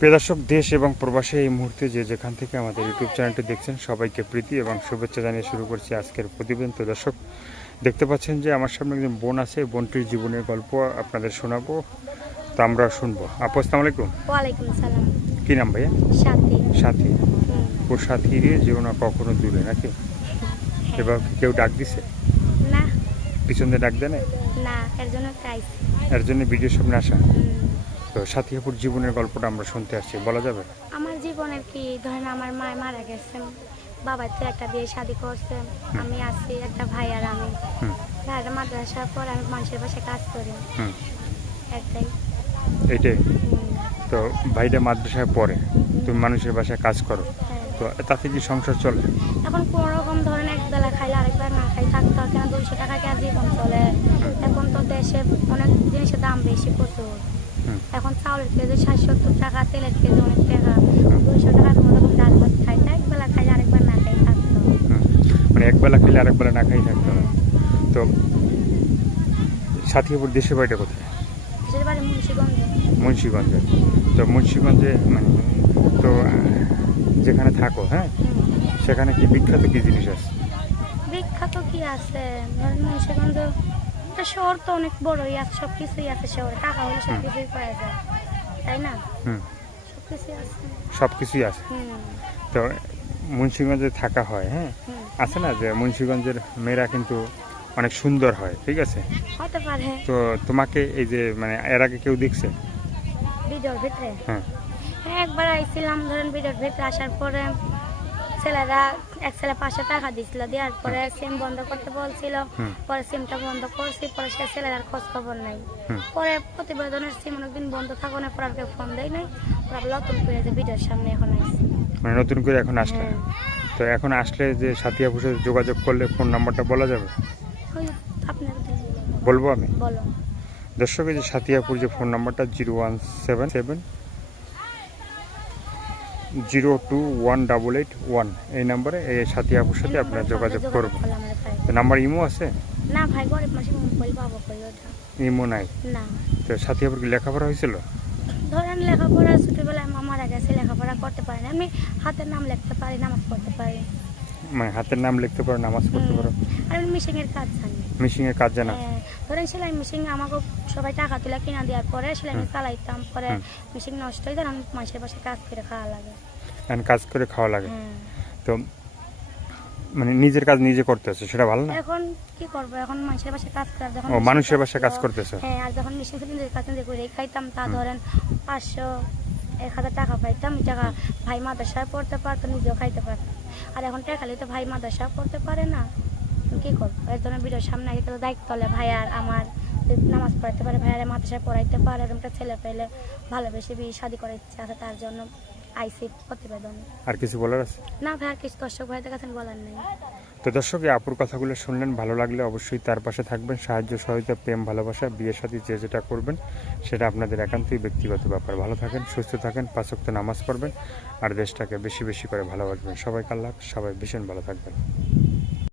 প্রিয় দর্শক, দেশ এবং প্রবাসে এই মুহূর্তে যে যেখান থেকে আমাদের ইউটিউব চ্যানেলটি দেখছেন সবাইকে প্রীতি এবং শুভেচ্ছা জানিয়ে শুরু করছি আজকের প্রতিবেদন। তো দর্শক, দেখতে পাচ্ছেন যে আমার সামনে একজন বোন আছে, বোনটির জীবনের গল্প আপনাদের শোনাবো, তো আমরা শুনবো। আপু, আসসালামু আলাইকুম। ওয়ালাইকুম সালাম। কি নাম ভাইয়া? সাথী। সাথী। ও সাথীর জীবন কখনো দূরে নাকি? এবার কেউ ডাক দিছে? না পিছন দিয়ে ডাক দেয় না? না, এর জন্য প্রাইস। এর জন্য ভিডিওর সামনে আসা। তো সাথী আপুর জীবনের গল্পটা আমরা শুনতে আসছি, বলা যাবে? আমার জীবনের কি ধরেন, আমার মা মারা গেছে, বাবার তো একটা বিয়ে শাদি করছে, আমি আছি একটা ভাই আর আমি। ভাইয়ের মাদ্রাসার পর আমি মানুষের বাসায় কাজ করি, একটাই। এইটাই হুম, তো। ভাইটা মাদ্রাসায় পড়ে, তুমি মানুষের বাসায় কাজ করো, হ্যাঁ। তো তাতে কি সংসার চলে? এখন কোন রকম ধরেন এক বেলা খাইলে আরেকবার না খাই থাকতে হয়, কেন 200 টাকা কে জীবন চলে। এখন তো দেশে অনেক জিনিসের দাম বেশি প্রচুর। এখন চাউলের কেজি 60-70 টাকা, তেলের কেজি অনেক টাকা, 200 টাকা কোনো রকম ডাল ভাত খাই, এক বেলা খাইলে আরেকবার না খাই থাকতে হয়। মানে একবেলা খেলে আরেকবেলা না খাই থাকতে হবে। তো সাথী আপুর দেশের বাড়িটা কোথায়? দেশের বাড়ি মুন্সিগঞ্জে। মুন্সিগঞ্জে। তো মুন্সিগঞ্জে মানে, তো যেখানে থাকো, হ্যাঁ, সেখানে কি বিখ্যাত কি জিনিস আছে? বিখ্যাত কি আছে ধরেন, মুন্সিগঞ্জ একটা শহর তো অনেক বড়ই আছে, সব কিছুই আছে শহরে, টাকা হলে সব কিছুই পাওয়া যায়, তাই না? সব কিছুই আছে। সব কিছুই আছে। তো মুন্সিগঞ্জে থাকা হয়, হ্যাঁ, আছে না যে মুন্সিগঞ্জের মেয়েরা কিন্তু অনেক সুন্দর হয়, ঠিক আছে? হতে পারে। তো তোমাকে এই যে মানে এর আগে কেউ দেখছে? ভিডিওর ভিতরে হ্যাঁ। হ্যাঁ, একবার আইছিলাম ধরেন, ভিডিওর ভিতরে আসার পরে ছেলেরা এক ছেলে 500 টাকা দিছিল, দেওয়ার পরে সিম বন্ধ করতে বলছিল, পরে সিমটা বন্ধ করছি, পরে সে ছেলের আর খোঁজ খবর নাই। পরে প্রতিবেদনের সিম অনেকদিন বন্ধ থাকার পর আর কেউ ফোন দেয় নাই, ওরা নতুন করে যে ভিডিওর সামনে এখন আইছে। মানে নতুন করে এখন আসলে? তো এখন আসলে যে সাথী আপুর সাথে যোগাযোগ করলে ফোন নাম্বারটা বলা যাবে? ওই আপনার বলবো আমি? বলো। দর্শকের যে সাথী আপুর যে ফোন নাম্বারটা 017702881, এই নাম্বারে এই সাথী আপুর সাথে আপনারা যোগাযোগ করবেন। তো নাম্বার ইমো আছে? না ভাই, গরিব মানুষ মোবাইল পাবো কই ওটা? ইমো নাই? না। তো সাথী আপুর কি লেখাপড়া হয়েছিল? ধরেন লেখাপড়া ছোটবেলায় আমার মারা গেছে, লেখাপড়া করতে পারি না, আমি হাতের নাম লিখতে পারি, নামাজ পড়তে পারি। মানে হাতের নাম লিখতে পারো, নামাজ পড়তে পারো? আর আমি মেশিনের কাজ জানি। মেশিনের কাজ জানা? ধরেন সেলাই মেশিন আমাকে সবাই টাকা তুলে কিনা দেওয়ার পরে সেলাই আমি চালাইতাম, পরে মেশিন নষ্ট হয়ে যায়, আমি মানুষের বাসায় কাজ করে খাওয়া লাগে। এখন কাজ করে খাওয়া লাগে। তো মানে নিজের কাজ নিজে করতেছে, সেটা ভালো না? এখন কি করবো, এখন মানুষের বাসায় কাজ করে, যখন মানুষের বাসায় কাজ করতেছে। হ্যাঁ, আর যখন মেশিন থেকে নিজের কাজ নিজে করে খাইতাম, তা ধরেন 500-1000 টাকা পাইতাম, টাকা ভাই মাদ্রাসায় পড়তে পারতো, নিজেও খাইতে পারতাম। আর এখন টাকা তো ভাই মাদ্রাসা পড়তে পারে না, কি করবো? এর জন্য ভিডিওর সামনে আগে দায়িত্ব হলে ভাই আর আমার নামাজ পড়াইতে পারে, ভাইয়ারে মাদ্রাসায় পড়াইতে পারে, এরকম একটা ছেলে পেলে ভালোবেসে বিয়ে শাদি করার ইচ্ছা আছে, তার জন্য আইসি প্রতিবেদন। আর কিছু বলার আছে? না ভাই, আর কিছু দর্শক ভাইদের কাছে বলার নেই। তো দর্শক, এই আপুর কথাগুলো শুনলেন, ভালো লাগলে অবশ্যই তার পাশে থাকবেন। সাহায্য, সহায়তা, প্রেম, ভালোবাসা, বিয়ের সাথে যে যেটা করবেন সেটা আপনাদের একান্তই ব্যক্তিগত ব্যাপার। ভালো থাকেন, সুস্থ থাকেন, 5 ওয়াক্ত নামাজ পড়বেন, আর দেশটাকে বেশি বেশি করে ভালোবাসবেন। সবাইকে আল্লাহ, সবাই ভীষণ ভালো থাকবেন।